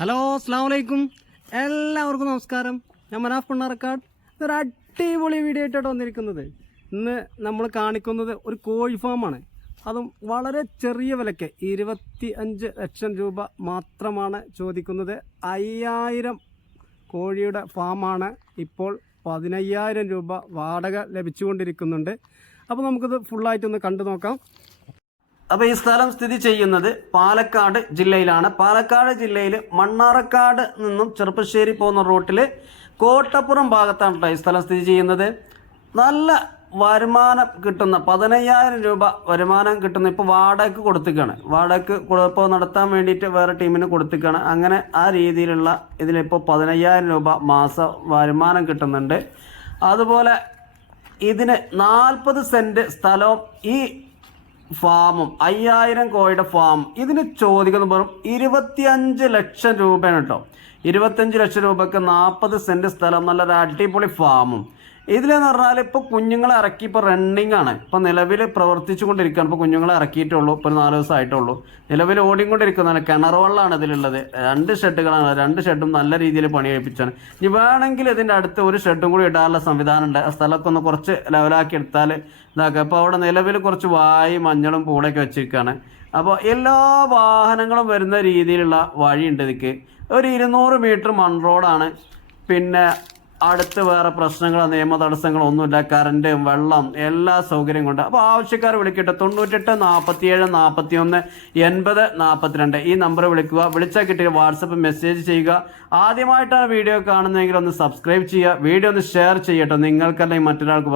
Hello അസ്സാം വലൈക്കും എല്ലാവർക്കും നമസ്കാരം. ഞാൻ മനാഫ് പിണ്ണാറക്കാട് ഇതൊരു അടിപൊളി വീഡിയോ ആയിട്ടാണ് വന്നിരിക്കുന്നത്. ഇന്ന് നമ്മൾ കാണിക്കുന്നത് ഒരു കോഴി ഫാമാണ് അതും വളരെ ചെറിയ വിലയ്ക്ക് ഇരുപത്തി അഞ്ച് ലക്ഷം രൂപ മാത്രമാണ് ചോദിക്കുന്നത്. അയ്യായിരം കോഴിയുടെ ഫാമാണ് ഇപ്പോൾ പതിനയ്യായിരം രൂപ വാടക ലഭിച്ചുകൊണ്ടിരിക്കുന്നുണ്ട്. അപ്പോൾ നമുക്കിത് ഫുള്ളായിട്ടൊന്ന് കണ്ടു നോക്കാം. അപ്പോൾ ഈ സ്ഥലം സ്ഥിതി ചെയ്യുന്നത് പാലക്കാട് ജില്ലയിലാണ്. പാലക്കാട് ജില്ലയിൽ മണ്ണാറക്കാട് നിന്നും ചെറുപ്പശ്ശേരി പോകുന്ന റൂട്ടിൽ കോട്ടപ്പുറം ഭാഗത്താണ് ഈ സ്ഥലം സ്ഥിതി ചെയ്യുന്നത്. നല്ല വരുമാനം കിട്ടുന്ന പതിനയ്യായിരം രൂപ വരുമാനം കിട്ടുന്ന ഇപ്പോൾ വാടകയ്ക്ക് കൊടുത്തിക്കാണ്. വാടകയ്ക്ക് ഇപ്പോൾ നടത്താൻ വേണ്ടിയിട്ട് വേറെ ടീമിന് കൊടുത്തിക്കാണ്. അങ്ങനെ ആ രീതിയിലുള്ള ഇതിലിപ്പോൾ പതിനയ്യായിരം രൂപ മാസ വരുമാനം കിട്ടുന്നുണ്ട്. അതുപോലെ ഇതിന് നാൽപ്പത് സെന്റ് സ്ഥലവും ഈ ഫാമും അയ്യായിരം കോഴിയുടെ ഫാം ഇതിന് ചോദിക്കുന്ന വെറും ഇരുപത്തിയഞ്ച് ലക്ഷം രൂപയാണ് കേട്ടോ. ഇരുപത്തിയഞ്ച് ലക്ഷം രൂപയ്ക്ക് നാൽപ്പത് സെന്റ് സ്ഥലം നല്ലൊരു അടിപൊളി ഫാമും. ഇതിലെന്ന് പറഞ്ഞാൽ ഇപ്പോൾ കുഞ്ഞുങ്ങളെ ഇറക്കി ഇപ്പോൾ റണ്ണിങ് ആണ്. ഇപ്പോൾ നിലവിൽ പ്രവർത്തിച്ചു കൊണ്ടിരിക്കുകയാണ്. ഇപ്പോൾ കുഞ്ഞുങ്ങളെ ഇറക്കിയിട്ടുള്ളൂ. ഇപ്പോൾ നാല് ദിവസം ആയിട്ടുള്ളൂ നിലവിൽ ഓടിക്കൊണ്ടിരിക്കുന്നതാണ്. കിണർ വെള്ളമാണ് ഇതിലുള്ളത്. രണ്ട് ഷെഡുകളാണ്. രണ്ട് ഷെഡും നല്ല രീതിയിൽ പണി കഴിപ്പിച്ചാണ് ഇനി വേണമെങ്കിൽ ഇതിന്റെ അടുത്ത് ഒരു ഷെഡും കൂടി ഇടാനുള്ള സംവിധാനം ഉണ്ട്. ആ സ്ഥലമൊക്കെ ഒന്ന് കുറച്ച് ലെവലാക്കി എടുത്താൽ ഇതാക്കുക അപ്പോൾ അവിടെ നിലവിൽ കുറച്ച് വായി മഞ്ഞളും പൂളൊക്കെ വെച്ചിരിക്കുകയാണ്. അപ്പോൾ എല്ലാ വാഹനങ്ങളും വരുന്ന രീതിയിലുള്ള വഴിയുണ്ട് ഇതിക്ക്. ഒരു ഇരുന്നൂറ് മീറ്റർ മൺ റോഡാണ്. പിന്നെ അടുത്ത് വേറെ പ്രശ്നങ്ങളോ നിയമ തടസ്സങ്ങളോ ഒന്നുമില്ല. കറണ്ട് വെള്ളം എല്ലാ സൗകര്യം കൊണ്ട്. അപ്പോൾ ആവശ്യക്കാർ വിളിക്കട്ടെ. തൊണ്ണൂറ്റെട്ട് നാൽപ്പത്തിയേഴ് നാൽപ്പത്തി ഒന്ന് എൺപത് നാൽപ്പത്തിരണ്ട് ഈ നമ്പർ വിളിക്കുക. വിളിച്ചാൽ കിട്ടിയ വാട്സപ്പ് മെസ്സേജ് ചെയ്യുക. ആദ്യമായിട്ടാണ് വീഡിയോ കാണുന്നതെങ്കിൽ ഒന്ന് സബ്സ്ക്രൈബ് ചെയ്യുക. വീഡിയോ ഒന്ന് ഷെയർ ചെയ്യട്ടോ. നിങ്ങൾക്കല്ലെങ്കിൽ മറ്റൊരാൾക്ക്